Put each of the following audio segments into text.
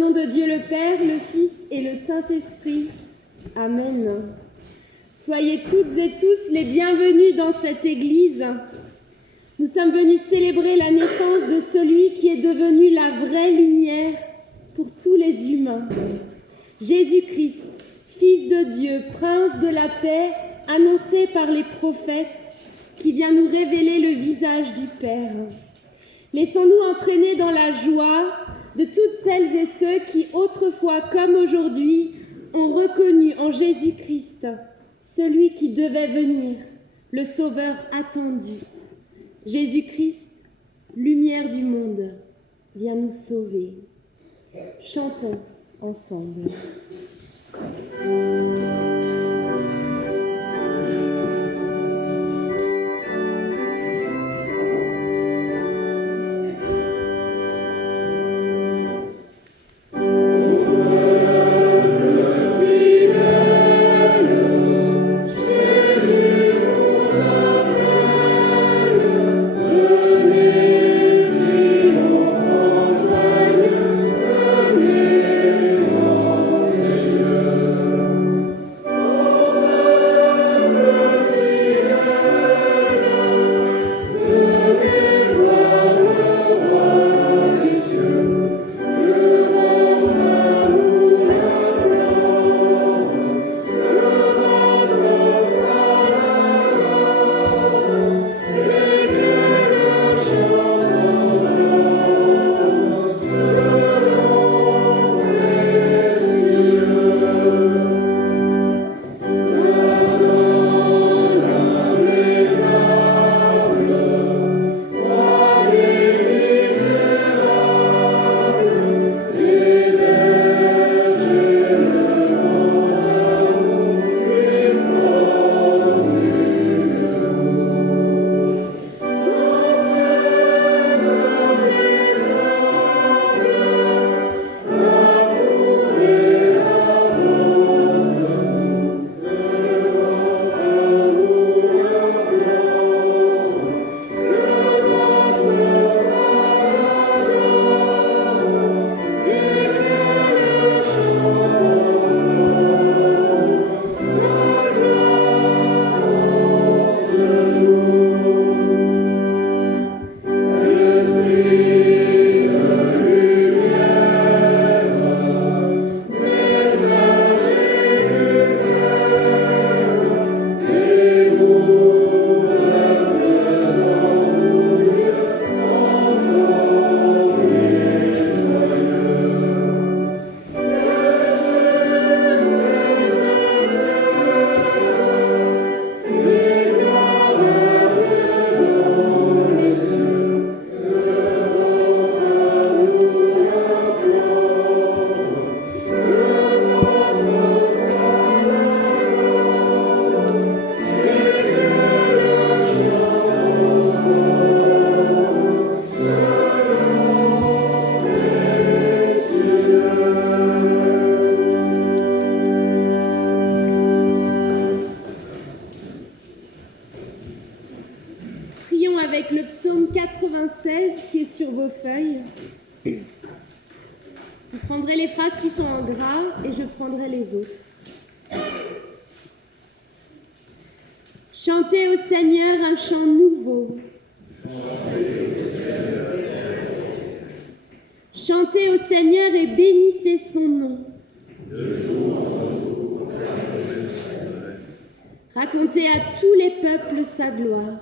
nom de Dieu le Père, le Fils et le Saint-Esprit. Amen. Soyez toutes et tous les bienvenus dans cette église. Nous sommes venus célébrer la naissance de celui qui est devenu la vraie lumière pour tous les humains. Jésus-Christ, Fils de Dieu, Prince de la paix, annoncé par les prophètes, qui vient nous révéler le visage du Père. Laissons-nous entraîner dans la joie de toutes celles et ceux qui, autrefois comme aujourd'hui, ont reconnu en Jésus-Christ celui qui devait venir, le Sauveur attendu. Jésus-Christ, lumière du monde, viens nous sauver. Chantons ensemble. Avec le psaume 96 qui est sur vos feuilles. Vous prendrez les phrases qui sont en gras et je prendrai les autres. Chantez au Seigneur un chant nouveau. Chantez au Seigneur et bénissez son nom. Racontez à tous les peuples sa gloire.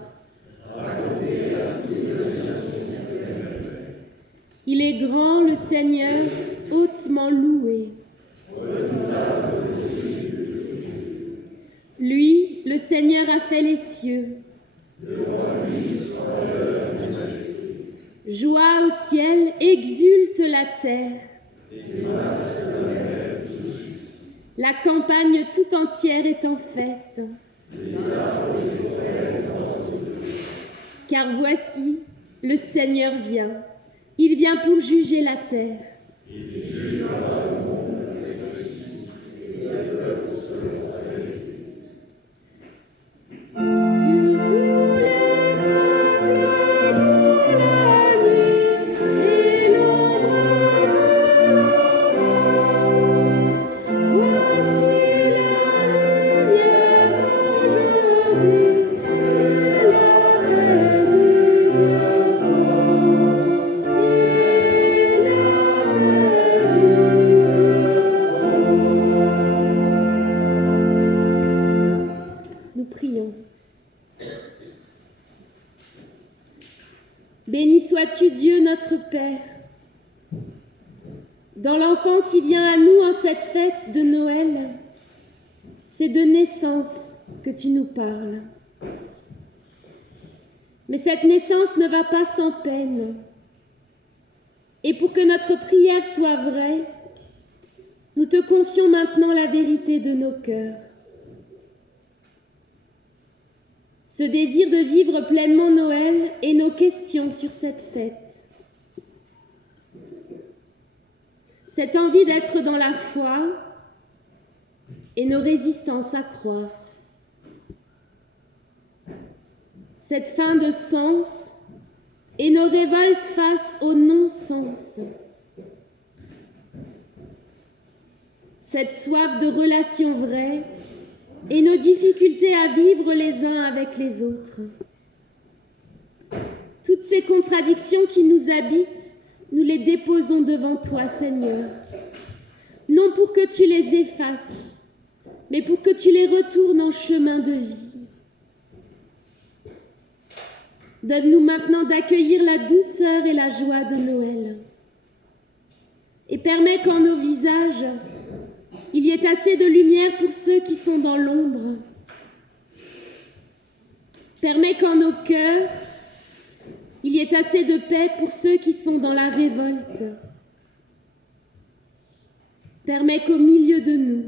Il est grand, le Seigneur, hautement loué. Lui, le Seigneur, a fait les cieux. Joie au ciel, exulte la terre. La campagne tout entière est en fête. Car voici, le Seigneur vient. Il vient pour juger la terre. Il jugera le monde avec justice et le peuple selon sa vérité. Sur tous les peuples, pour la nuit, et l'ombre de Père, dans l'enfant qui vient à nous en cette fête de Noël, c'est de naissance que tu nous parles. Mais cette naissance ne va pas sans peine. Et pour que notre prière soit vraie, nous te confions maintenant la vérité de nos cœurs. Ce désir de vivre pleinement Noël et nos questions sur cette fête. Cette envie d'être dans la foi et nos résistances à croire. Cette fin de sens et nos révoltes face au non-sens. Cette soif de relations vraies et nos difficultés à vivre les uns avec les autres. Toutes ces contradictions qui nous habitent, nous les déposons devant toi, Seigneur. Non pour que tu les effaces, mais pour que tu les retournes en chemin de vie. Donne-nous maintenant d'accueillir la douceur et la joie de Noël. Et permets qu'en nos visages, il y ait assez de lumière pour ceux qui sont dans l'ombre. Permets qu'en nos cœurs, il y ait assez de paix pour ceux qui sont dans la révolte. Permets qu'au milieu de nous,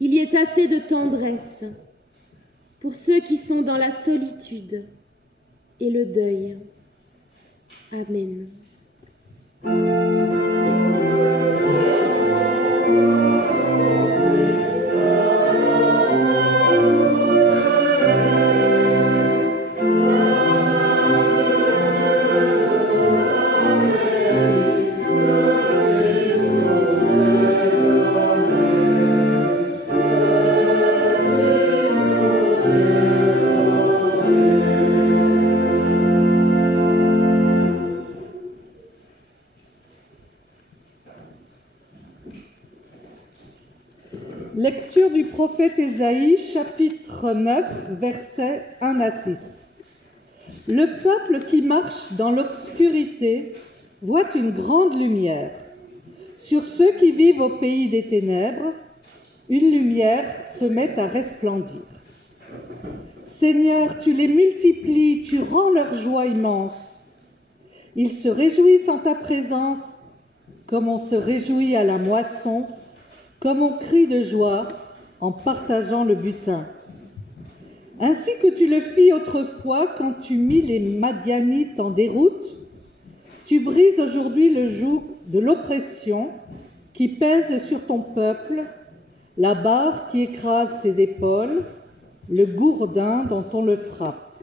il y ait assez de tendresse pour ceux qui sont dans la solitude et le deuil. Amen. Lecture du prophète Ésaïe, chapitre 9, versets 1 à 6. Le peuple qui marche dans l'obscurité voit une grande lumière. Sur ceux qui vivent au pays des ténèbres, une lumière se met à resplendir. Seigneur, tu les multiplies, tu rends leur joie immense. Ils se réjouissent en ta présence, comme on se réjouit à la moisson, comme on crie de joie en partageant le butin. Ainsi que tu le fis autrefois quand tu mis les Madianites en déroute, tu brises aujourd'hui le joug de l'oppression qui pèse sur ton peuple, la barre qui écrase ses épaules, le gourdin dont on le frappe.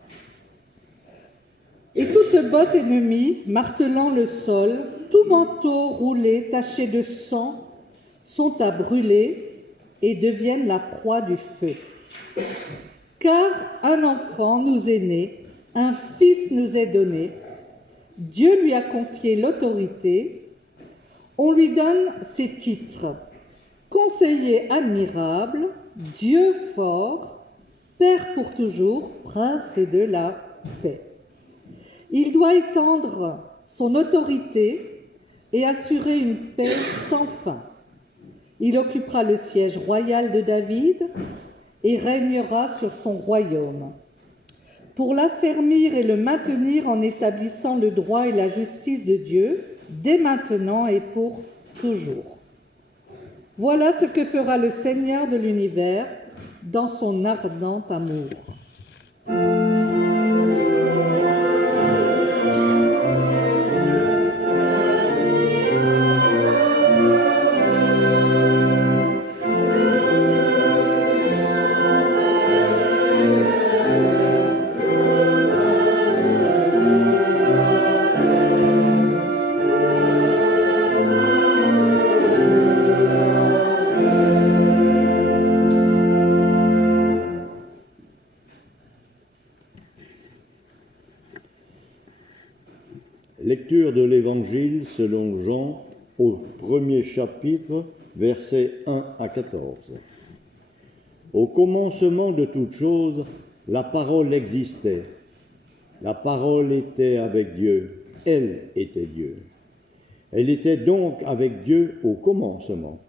Et toute botte ennemie, martelant le sol, tout manteau roulé, taché de sang, sont à brûler et deviennent la proie du feu. Car un enfant nous est né, un fils nous est donné, Dieu lui a confié l'autorité, on lui donne ses titres. Conseiller admirable, Dieu fort, Père pour toujours, Prince de la paix. Il doit étendre son autorité et assurer une paix sans fin. Il occupera le siège royal de David et régnera sur son royaume. Pour l'affermir et le maintenir en établissant le droit et la justice de Dieu, dès maintenant et pour toujours. Voilà ce que fera le Seigneur de l'univers dans son ardent amour. Lecture de l'Évangile selon Jean au premier chapitre, versets 1 à 14. Au commencement de toutes choses, la parole existait. La parole était avec Dieu, elle était Dieu. Elle était donc avec Dieu au commencement.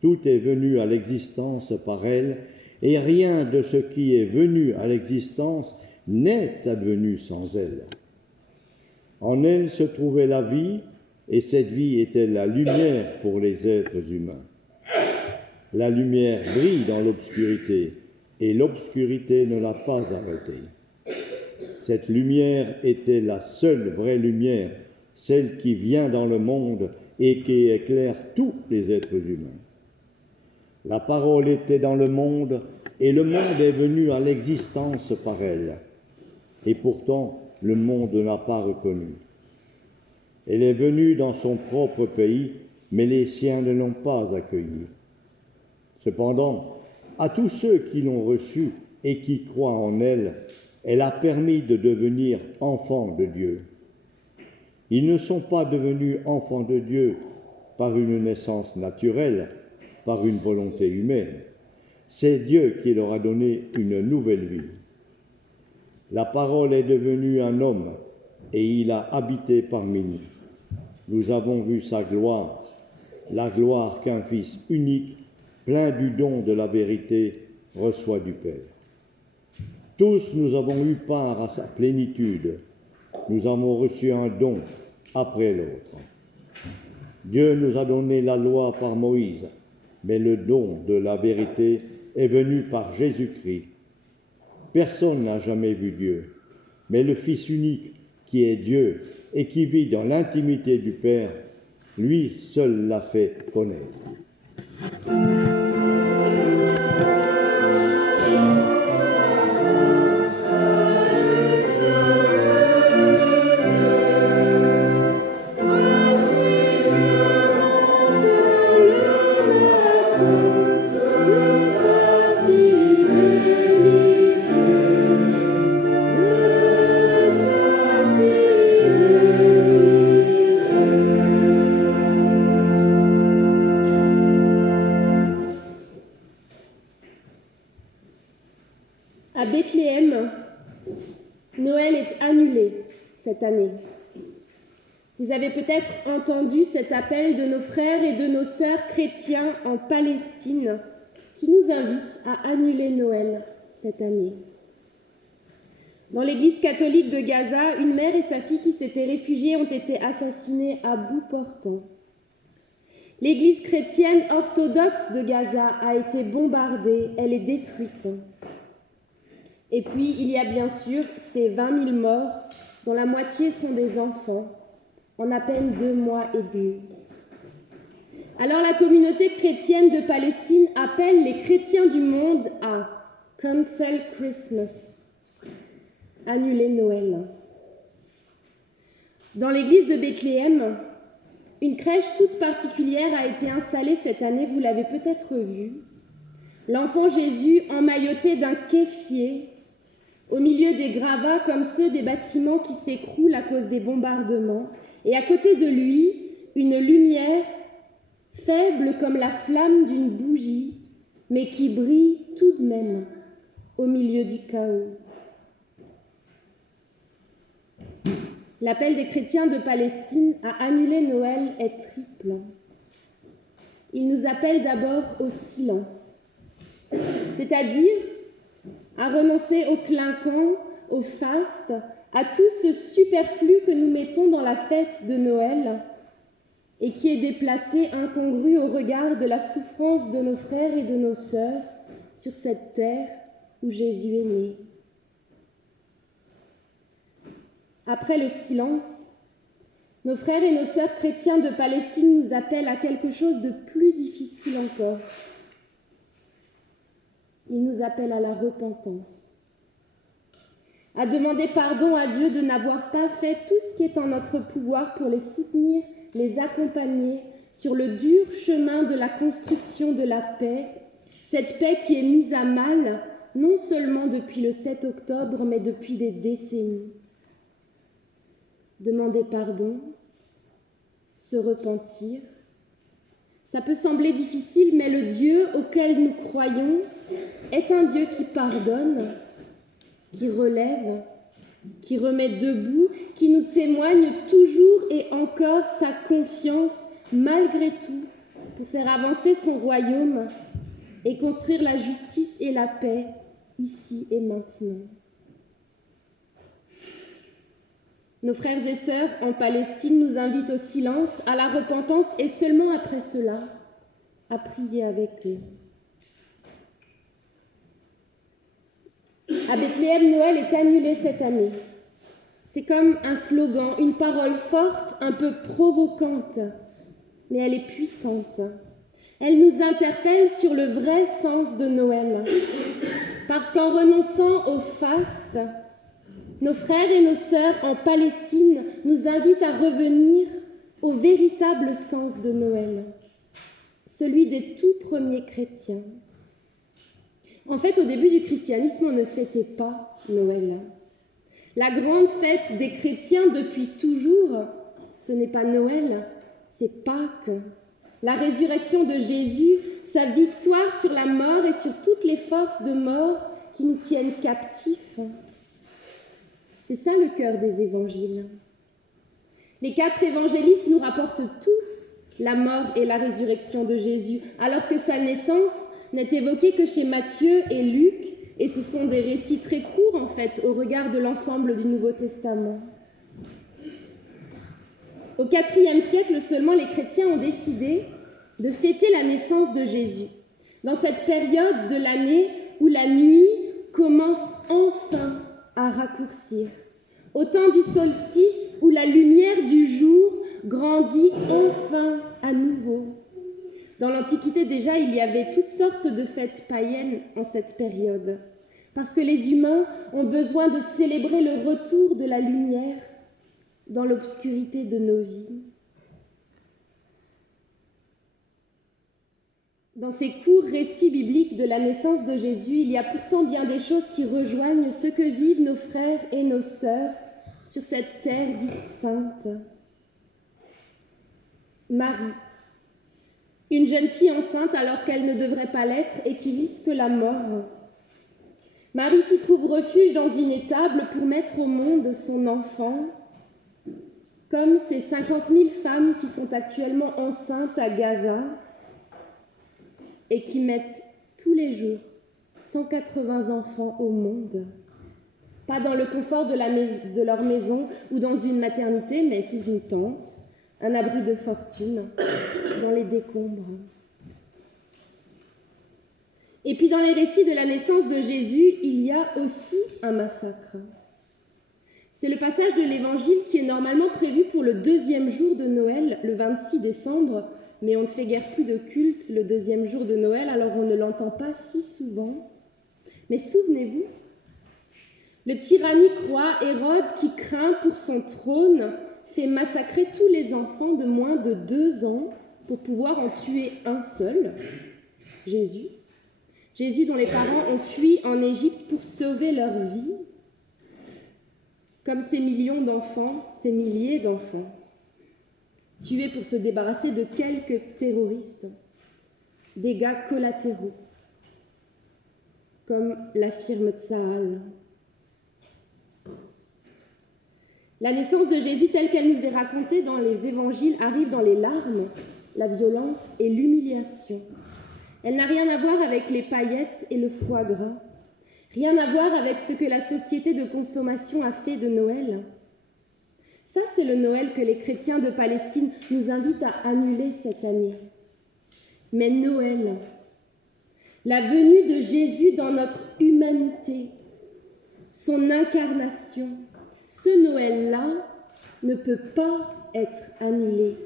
Tout est venu à l'existence par elle, et rien de ce qui est venu à l'existence n'est advenu sans elle. En elle se trouvait la vie, et cette vie était la lumière pour les êtres humains. La lumière brille dans l'obscurité, et l'obscurité ne l'a pas arrêtée. Cette lumière était la seule vraie lumière, celle qui vient dans le monde et qui éclaire tous les êtres humains. La parole était dans le monde, et le monde est venu à l'existence par elle. Et pourtant, le monde ne l'a pas reconnue. Elle est venue dans son propre pays, mais les siens ne l'ont pas accueillie. Cependant, à tous ceux qui l'ont reçue et qui croient en elle, elle a permis de devenir enfants de Dieu. Ils ne sont pas devenus enfants de Dieu par une naissance naturelle, par une volonté humaine. C'est Dieu qui leur a donné une nouvelle vie. La parole est devenue un homme et il a habité parmi nous. Nous avons vu sa gloire, la gloire qu'un Fils unique, plein du don de la vérité, reçoit du Père. Tous nous avons eu part à sa plénitude. Nous avons reçu un don après l'autre. Dieu nous a donné la loi par Moïse, mais le don de la vérité est venu par Jésus-Christ. Personne n'a jamais vu Dieu, mais le Fils unique qui est Dieu et qui vit dans l'intimité du Père, lui seul l'a fait connaître. À Bethléem, Noël est annulé cette année. Vous avez peut-être entendu cet appel de nos frères et de nos sœurs chrétiens en Palestine qui nous invitent à annuler Noël cette année. Dans l'église catholique de Gaza, une mère et sa fille qui s'étaient réfugiées ont été assassinées à bout portant. L'église chrétienne orthodoxe de Gaza a été bombardée, elle est détruite. Et puis, il y a bien sûr ces 20 000 morts, dont la moitié sont des enfants, en à peine 2 mois et demi. Alors la communauté chrétienne de Palestine appelle les chrétiens du monde à « cancel Christmas », annuler Noël. Dans l'église de Bethléem, une crèche toute particulière a été installée cette année, vous l'avez peut-être vu. L'enfant Jésus emmailloté d'un kéfier, au milieu des gravats comme ceux des bâtiments qui s'écroulent à cause des bombardements, et à côté de lui, une lumière faible comme la flamme d'une bougie, mais qui brille tout de même au milieu du chaos. L'appel des chrétiens de Palestine à annuler Noël est triple. Il nous appelle d'abord au silence, c'est-à-dire à renoncer au clinquant, au faste, à tout ce superflu que nous mettons dans la fête de Noël et qui est déplacé, incongru au regard de la souffrance de nos frères et de nos sœurs sur cette terre où Jésus est né. Après le silence, nos frères et nos sœurs chrétiens de Palestine nous appellent à quelque chose de plus difficile encore. Ils nous appellent à la repentance, à demander pardon à Dieu de n'avoir pas fait tout ce qui est en notre pouvoir pour les soutenir, les accompagner sur le dur chemin de la construction de la paix, cette paix qui est mise à mal non seulement depuis le 7 octobre, mais depuis des décennies. Demander pardon, se repentir. Ça peut sembler difficile, mais le Dieu auquel nous croyons est un Dieu qui pardonne, qui relève qui remet debout, qui nous témoigne toujours et encore sa confiance malgré tout pour faire avancer son royaume et construire la justice et la paix ici et maintenant. Nos frères et sœurs en Palestine nous invitent au silence, à la repentance et seulement après cela, à prier avec eux. À Bethléem, Noël est annulé cette année. C'est comme un slogan, une parole forte, un peu provocante, mais elle est puissante. Elle nous interpelle sur le vrai sens de Noël. Parce qu'en renonçant au faste, nos frères et nos sœurs en Palestine nous invitent à revenir au véritable sens de Noël, celui des tout premiers chrétiens. En fait, au début du christianisme, on ne fêtait pas Noël. La grande fête des chrétiens depuis toujours, ce n'est pas Noël, c'est Pâques. La résurrection de Jésus, sa victoire sur la mort et sur toutes les forces de mort qui nous tiennent captifs. C'est ça le cœur des évangiles. Les 4 évangélistes nous rapportent tous la mort et la résurrection de Jésus, alors que sa naissance n'est évoquée que chez Matthieu et Luc, et ce sont des récits très courts en fait au regard de l'ensemble du Nouveau Testament. Au IVe siècle seulement, les chrétiens ont décidé de fêter la naissance de Jésus, dans cette période de l'année où la nuit commence enfin à raccourcir, au temps du solstice où la lumière du jour grandit enfin à nouveau. Dans l'Antiquité déjà, il y avait toutes sortes de fêtes païennes en cette période, parce que les humains ont besoin de célébrer le retour de la lumière dans l'obscurité de nos vies. Dans ces courts récits bibliques de la naissance de Jésus, il y a pourtant bien des choses qui rejoignent ce que vivent nos frères et nos sœurs sur cette terre dite sainte. Marie, une jeune fille enceinte alors qu'elle ne devrait pas l'être et qui risque la mort. Marie qui trouve refuge dans une étable pour mettre au monde son enfant, comme ces 50 000 femmes qui sont actuellement enceintes à Gaza et qui mettent tous les jours 180 enfants au monde. Pas dans le confort de leur maison ou dans une maternité, mais sous une tente, un abri de fortune, dans les décombres. Et puis dans les récits de la naissance de Jésus, il y a aussi un massacre. C'est le passage de l'Évangile qui est normalement prévu pour le 2e jour de Noël, le 26 décembre, mais on ne fait guère plus de culte le 2e jour de Noël, alors on ne l'entend pas si souvent. Mais souvenez-vous, le tyrannique roi Hérode, qui craint pour son trône, fait massacrer tous les enfants de moins de 2 ans pour pouvoir en tuer un seul, Jésus. Jésus dont les parents ont fui en Égypte pour sauver leur vie, comme ces millions d'enfants, ces milliers d'enfants, tués pour se débarrasser de quelques terroristes, dégâts collatéraux, comme l'affirme Tsahal. La naissance de Jésus telle qu'elle nous est racontée dans les évangiles arrive dans les larmes, la violence et l'humiliation. Elle n'a rien à voir avec les paillettes et le foie gras, rien à voir avec ce que la société de consommation a fait de Noël. Ça, c'est le Noël que les chrétiens de Palestine nous invitent à annuler cette année. Mais Noël, la venue de Jésus dans notre humanité, son incarnation, ce Noël-là ne peut pas être annulé.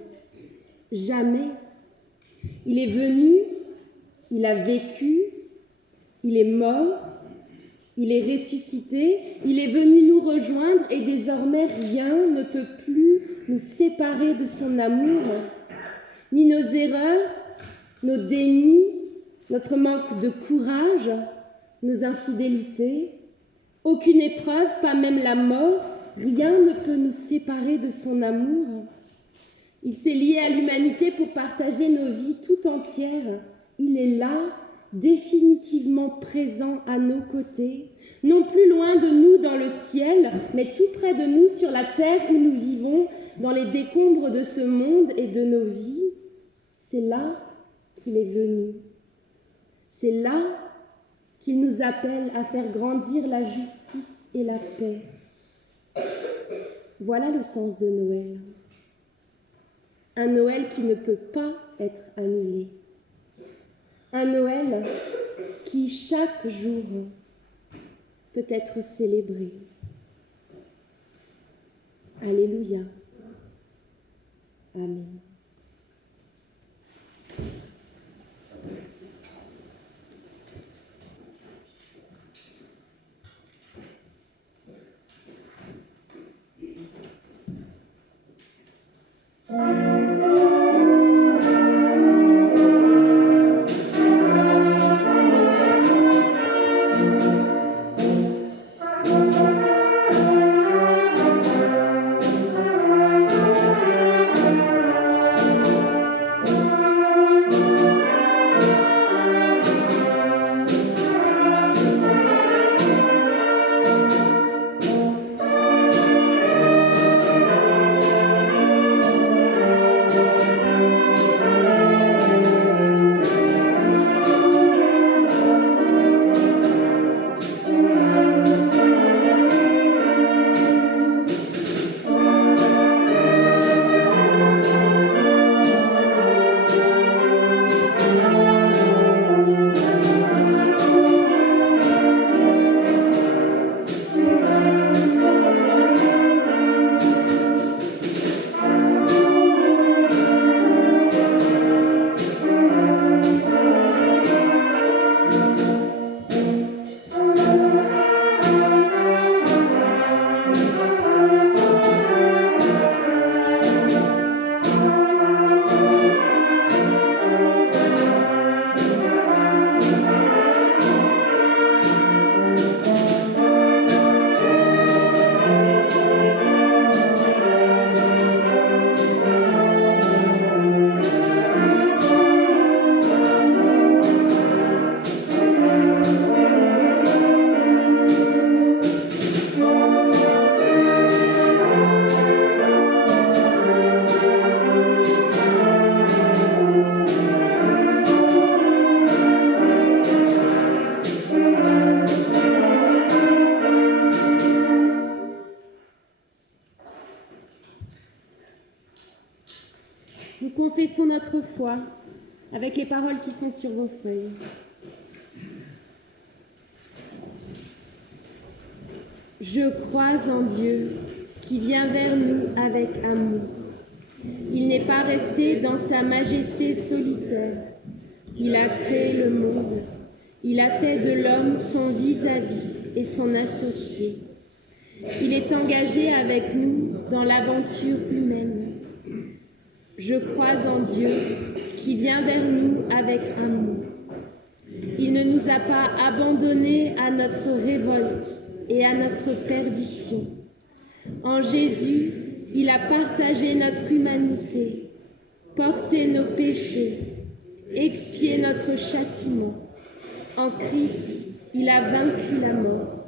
Jamais. Il est venu, il a vécu, il est mort, il est ressuscité, il est venu nous rejoindre et désormais rien ne peut plus nous séparer de son amour, ni nos erreurs, nos dénis, notre manque de courage, nos infidélités. Aucune épreuve, pas même la mort, rien ne peut nous séparer de son amour. Il s'est lié à l'humanité pour partager nos vies tout entières. Il est là, définitivement présent à nos côtés, non plus loin de nous dans le ciel, mais tout près de nous sur la terre où nous vivons, dans les décombres de ce monde et de nos vies. C'est là qu'il est venu. C'est là qu'il nous appelle à faire grandir la justice et la paix. Voilà le sens de Noël. Un Noël qui ne peut pas être annulé. Un Noël qui, chaque jour, peut être célébré. Alléluia. Amen. Nous confessons notre foi avec les paroles qui sont sur vos feuilles. Je crois en Dieu qui vient vers nous avec amour. Il n'est pas resté dans sa majesté solitaire. Il a créé le monde. Il a fait de l'homme son vis-à-vis et son associé. Il est engagé avec nous dans l'aventure humaine. Je crois en Dieu qui vient vers nous avec amour. Il ne nous a pas abandonnés à notre révolte et à notre perdition. En Jésus, il a partagé notre humanité, porté nos péchés, expié notre châtiment. En Christ, il a vaincu la mort.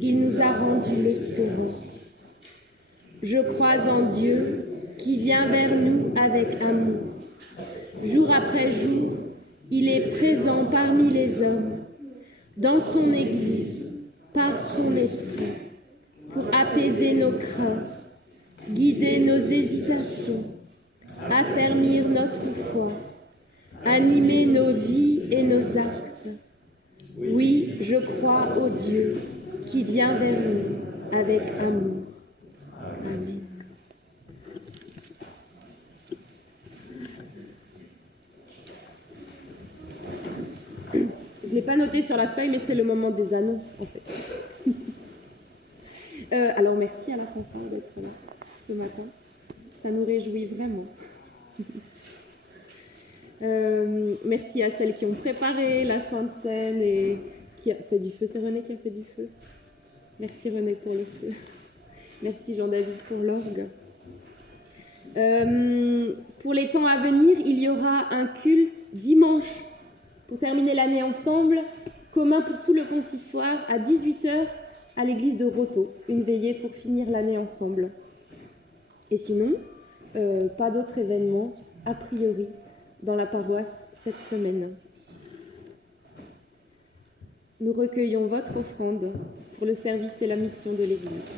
Il nous a rendu l'espérance. Je crois en Dieu qui vient vers nous avec amour. Jour après jour, il est présent parmi les hommes, dans son Église, par son esprit, pour apaiser nos craintes, guider nos hésitations, affermir notre foi, animer nos vies et nos actes. Oui, je crois au Dieu qui vient vers nous avec amour. Amen. Je ne l'ai pas noté sur la feuille, mais c'est le moment des annonces, en fait. Alors, merci à la fanfare d'être là ce matin. Ça nous réjouit vraiment. Merci à celles qui ont préparé la Sainte Seine et qui a fait du feu. C'est René qui a fait du feu. Merci René pour le feu. Merci Jean-David pour l'orgue. Pour les temps à venir, il y aura un culte dimanche pour terminer l'année ensemble, commun pour tout le consistoire, à 18h à l'église de Roto, une veillée pour finir l'année ensemble. Et sinon, pas d'autres événements, a priori, dans la paroisse cette semaine. Nous recueillons votre offrande pour le service et la mission de l'Église.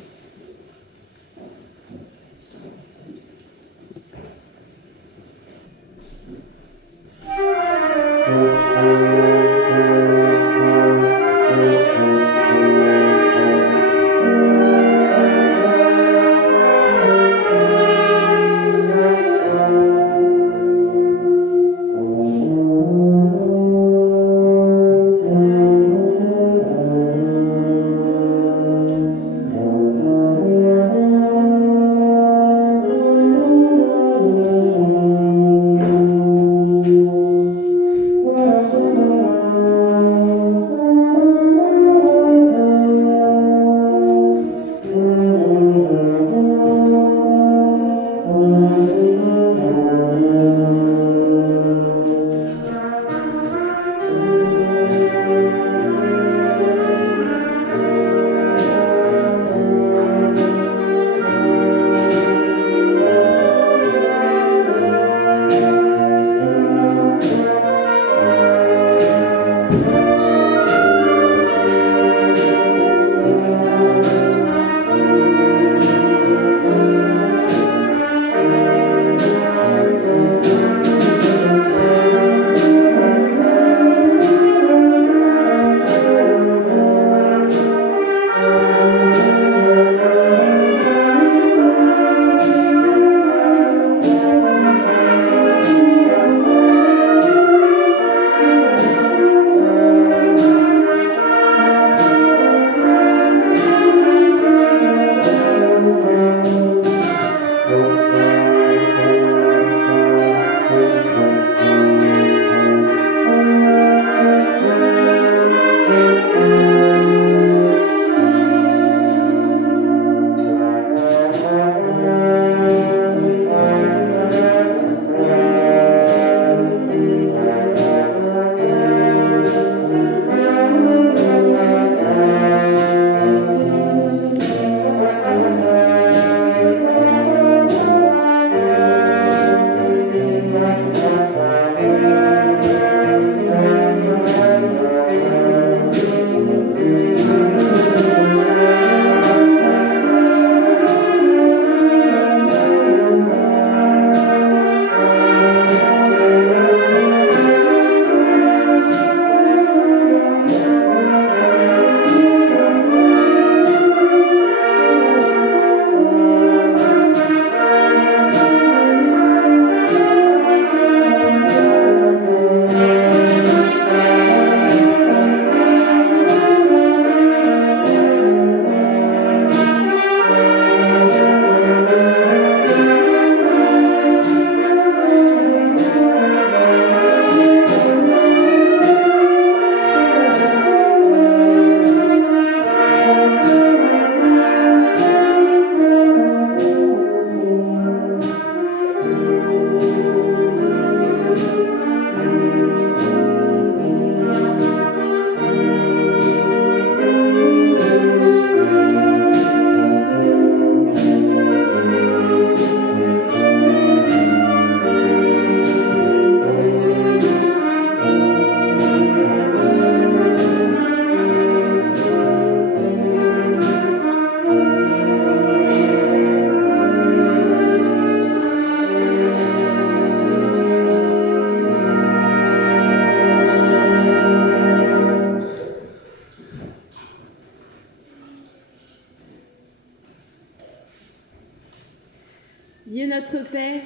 Dieu notre Père,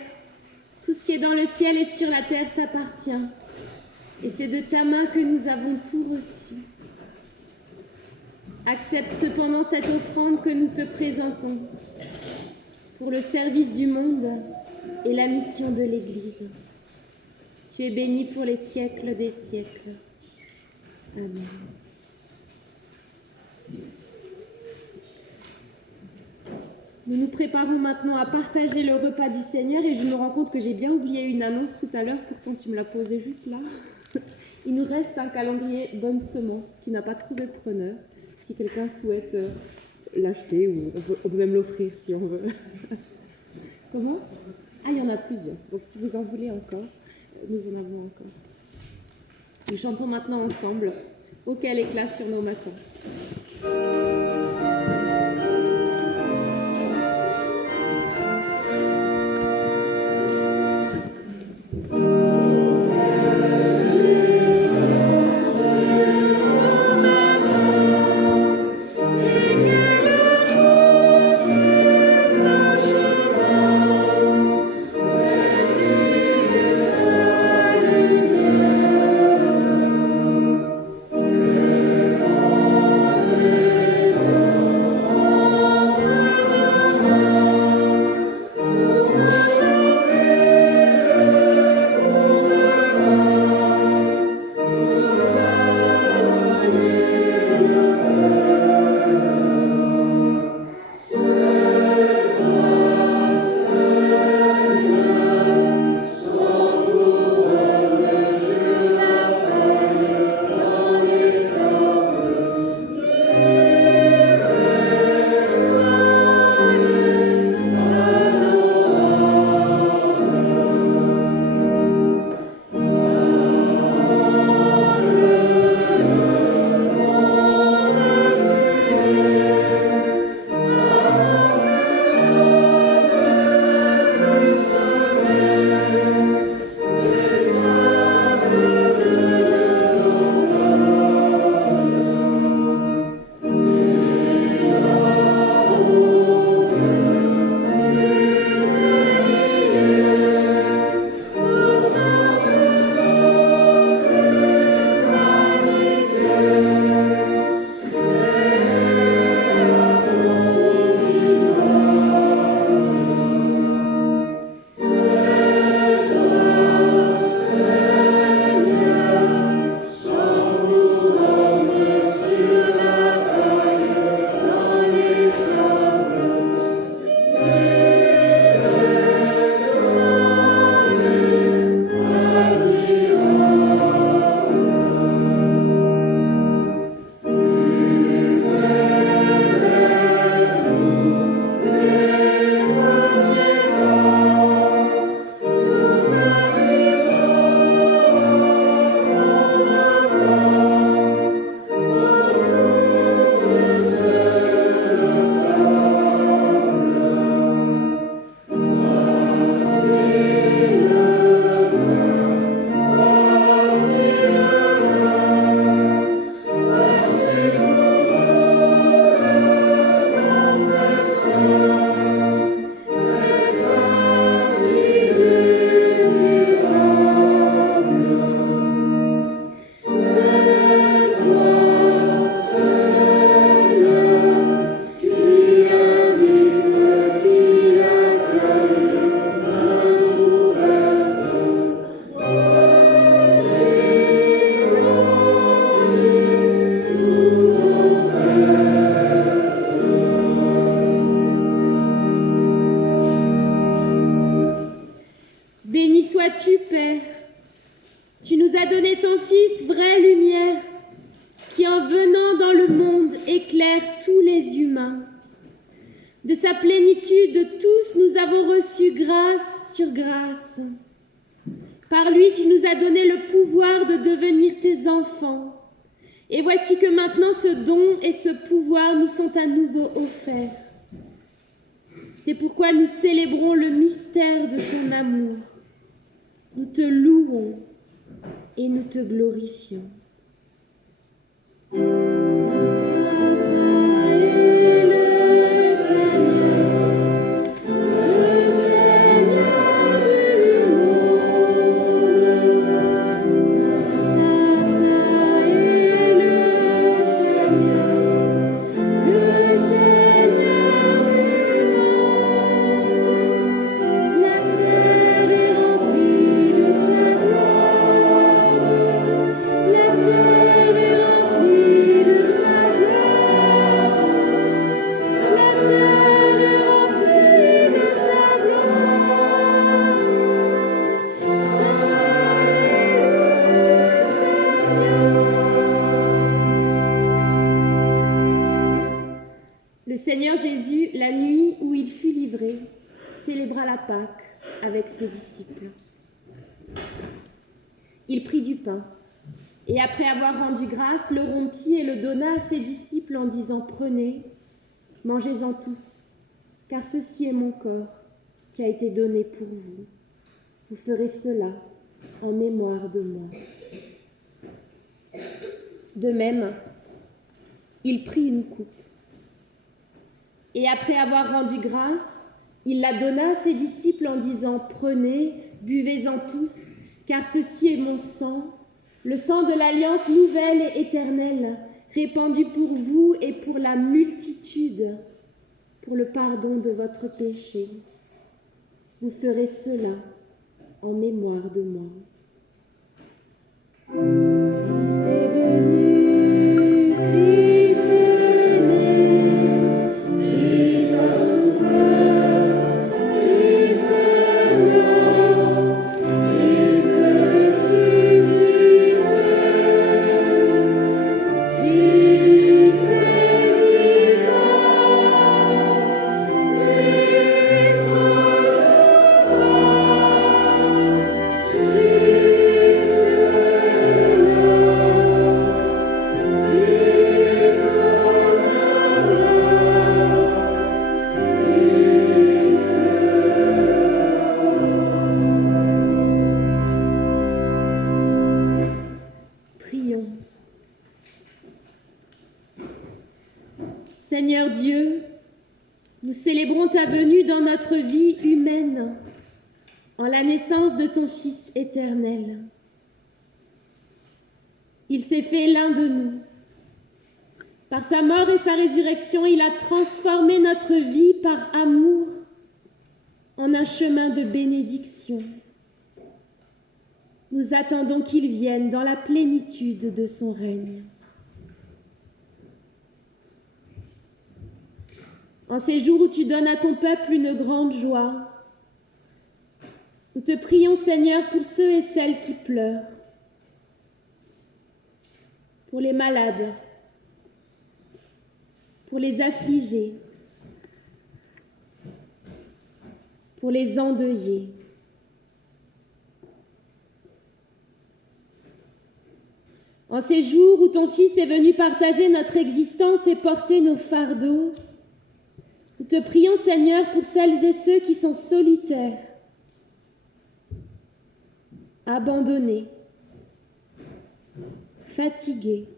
tout ce qui est dans le ciel et sur la terre t'appartient, et c'est de ta main que nous avons tout reçu. Accepte cependant cette offrande que nous te présentons pour le service du monde et la mission de l'Église. Tu es béni pour les siècles des siècles. Amen. Nous nous préparons maintenant à partager le repas du Seigneur et je me rends compte que j'ai bien oublié une annonce tout à l'heure, pourtant tu me l'as posée juste là. Il nous reste un calendrier Bonne Semence qui n'a pas trouvé preneur. Si quelqu'un souhaite l'acheter, ou on peut même l'offrir si on veut. Comment? Ah, il y en a plusieurs. Donc si vous en voulez encore, nous en avons encore. Nous chantons maintenant ensemble « Oh, quel éclat sur nos matins ». De sa plénitude, tous nous avons reçu grâce sur grâce. Par lui, tu nous as donné le pouvoir de devenir tes enfants. Et voici que maintenant ce don et ce pouvoir nous sont à nouveau offerts. C'est pourquoi nous célébrons le mystère de ton amour. Nous te louons et nous te glorifions. La la Pâque avec ses disciples. Il prit du pain, et après avoir rendu grâce, le rompit et le donna à ses disciples en disant « Prenez, mangez-en tous, car ceci est mon corps qui a été donné pour vous. Vous ferez cela en mémoire de moi. » De même, il prit une coupe, et après avoir rendu grâce, il la donna à ses disciples en disant « Prenez, buvez-en tous, car ceci est mon sang, le sang de l'alliance nouvelle et éternelle, répandu pour vous et pour la multitude, pour le pardon de votre péché. Vous ferez cela en mémoire de moi. » Christ est venu, Christ est né, Christ a souffert, Christ est mort, Christ est ressuscité, Christ est vivant, Christ Prions. Seigneur Dieu, nous célébrons ta venue dans notre vie humaine, en la naissance de ton Fils éternel. Il s'est fait l'un de nous. Par sa mort et sa résurrection, il a transformé notre vie par amour en un chemin de bénédiction. Nous attendons qu'il vienne dans la plénitude de son règne. En ces jours où tu donnes à ton peuple une grande joie, nous te prions, Seigneur, pour ceux et celles qui pleurent, pour les malades, pour les affligés, pour les endeuillés. En ces jours où ton Fils est venu partager notre existence et porter nos fardeaux, nous te prions, Seigneur, pour celles et ceux qui sont solitaires, abandonnés, fatigués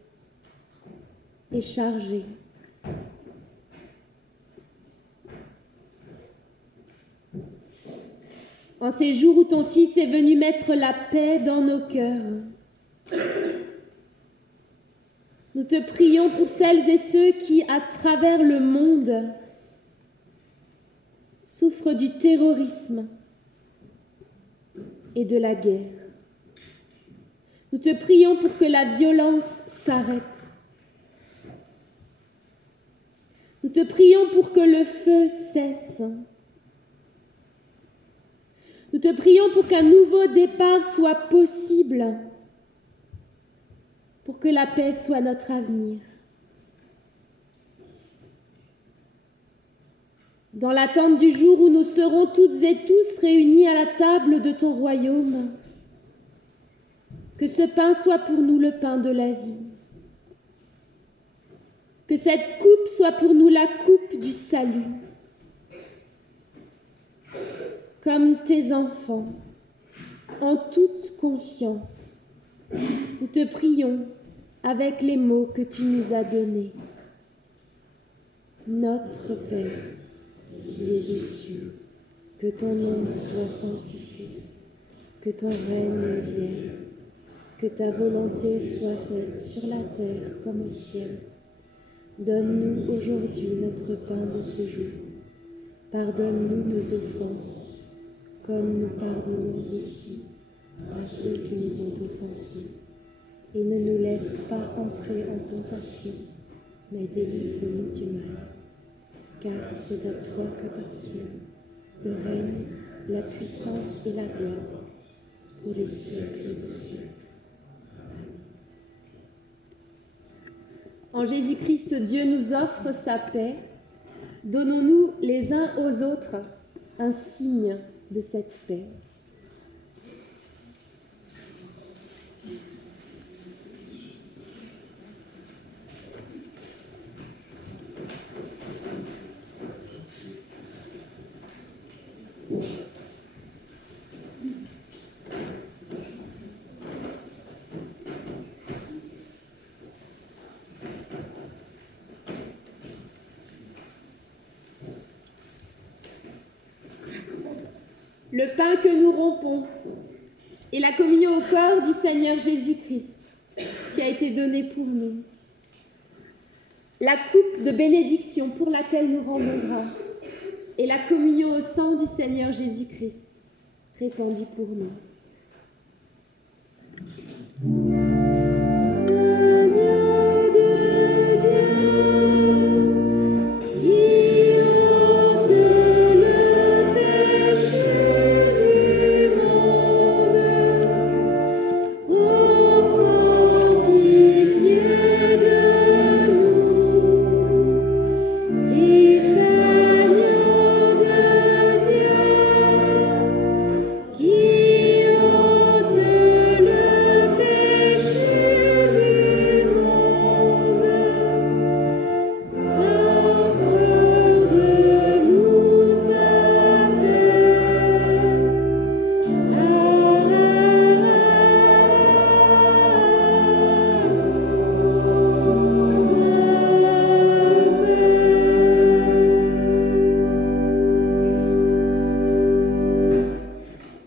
et chargés. En ces jours où ton Fils est venu mettre la paix dans nos cœurs, nous te prions pour celles et ceux qui, à travers le monde, souffrent du terrorisme et de la guerre. Nous te prions pour que la violence s'arrête. Nous te prions pour que le feu cesse. Nous te prions pour qu'un nouveau départ soit possible, pour que la paix soit notre avenir. Dans l'attente du jour où nous serons toutes et tous réunis à la table de ton royaume, que ce pain soit pour nous le pain de la vie, que cette coupe soit pour nous la coupe du salut. Comme tes enfants, en toute confiance, nous te prions avec les mots que tu nous as donnés. Notre Père, qui es aux cieux, que ton nom soit sanctifié, que ton règne vienne, que ta volonté soit faite sur la terre comme au ciel. Donne-nous aujourd'hui notre pain de ce jour. Pardonne-nous nos offenses, comme nous pardonnons aussi à ceux qui nous ont offensés. Et ne nous laisse pas entrer en tentation, mais délivre-nous du mal. Car c'est à toi qu'appartient le règne, la puissance et la gloire, pour les siècles et siècles. En Jésus-Christ, Dieu nous offre sa paix. Donnons-nous les uns aux autres un signe de cette paix. Le pain que nous rompons est la communion au corps du Seigneur Jésus-Christ qui a été donné pour nous. La coupe de bénédiction pour laquelle nous rendons grâce est la communion au sang du Seigneur Jésus-Christ répandue pour nous.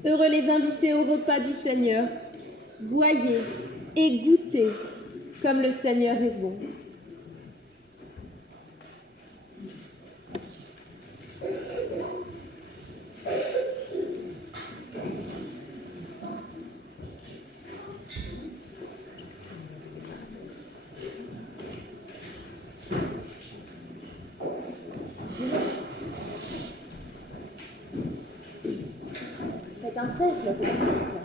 Heureux les invités au repas du Seigneur. Voyez et goûtez comme le Seigneur est bon. Faites un cercle, faites un cercle.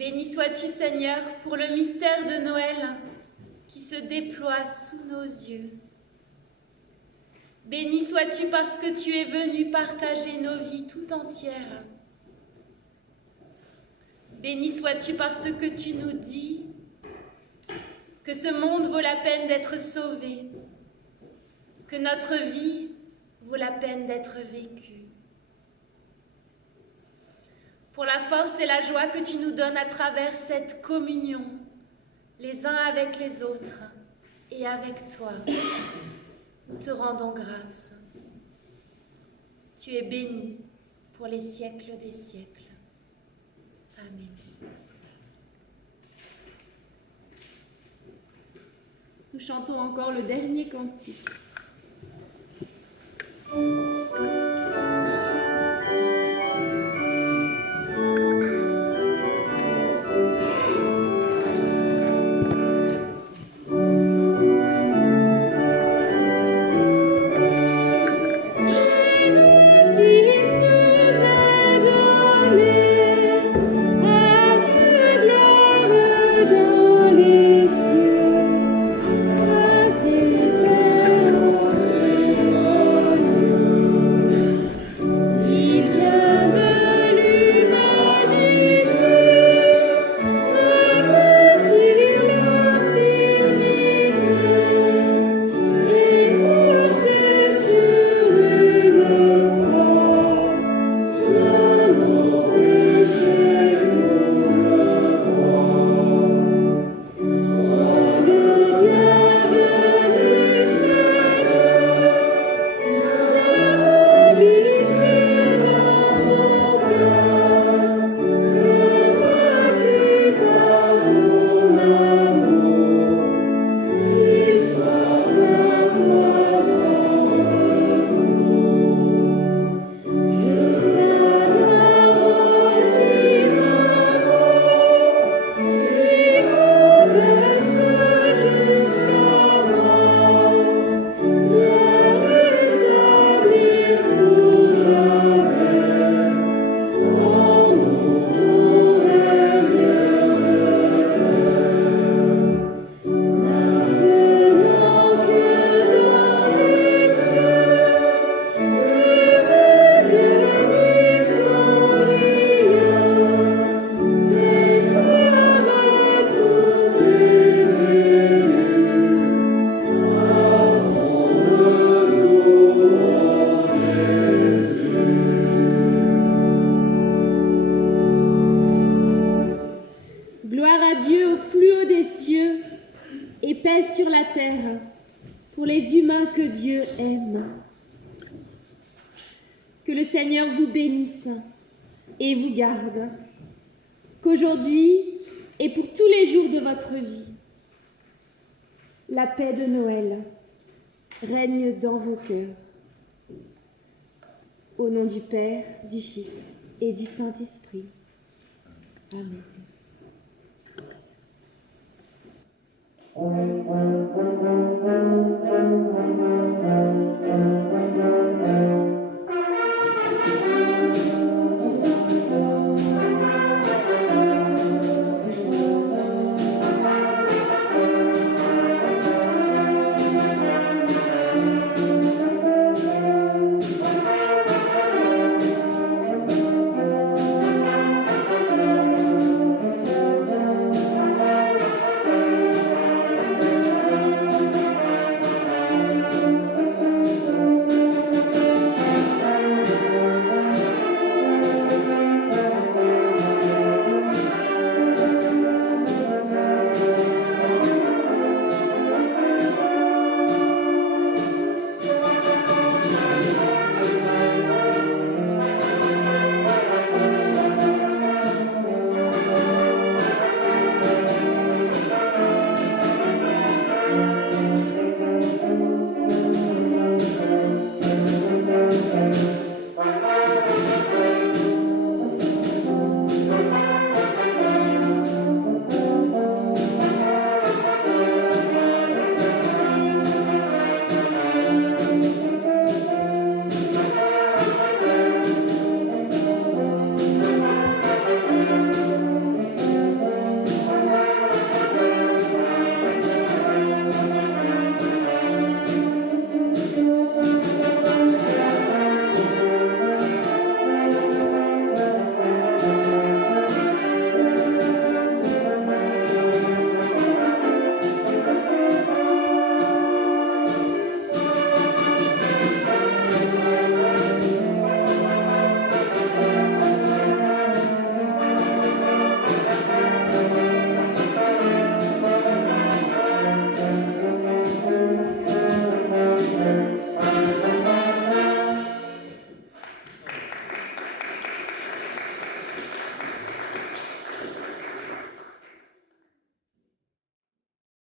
Béni sois-tu, Seigneur, pour le mystère de Noël qui se déploie sous nos yeux. Béni sois-tu parce que tu es venu partager nos vies tout entières. Béni sois-tu parce que tu nous dis que ce monde vaut la peine d'être sauvé, que notre vie vaut la peine d'être vécue. Pour la force et la joie que tu nous donnes à travers cette communion, les uns avec les autres et avec toi, nous te rendons grâce. Tu es béni pour les siècles des siècles. Amen. Nous chantons encore le dernier cantique. pour les humains que Dieu aime. Que le Seigneur vous bénisse et vous garde. Qu'aujourd'hui et pour tous les jours de votre vie, la paix de Noël règne dans vos cœurs. Au nom du Père, du Fils et du Saint-Esprit. Amen.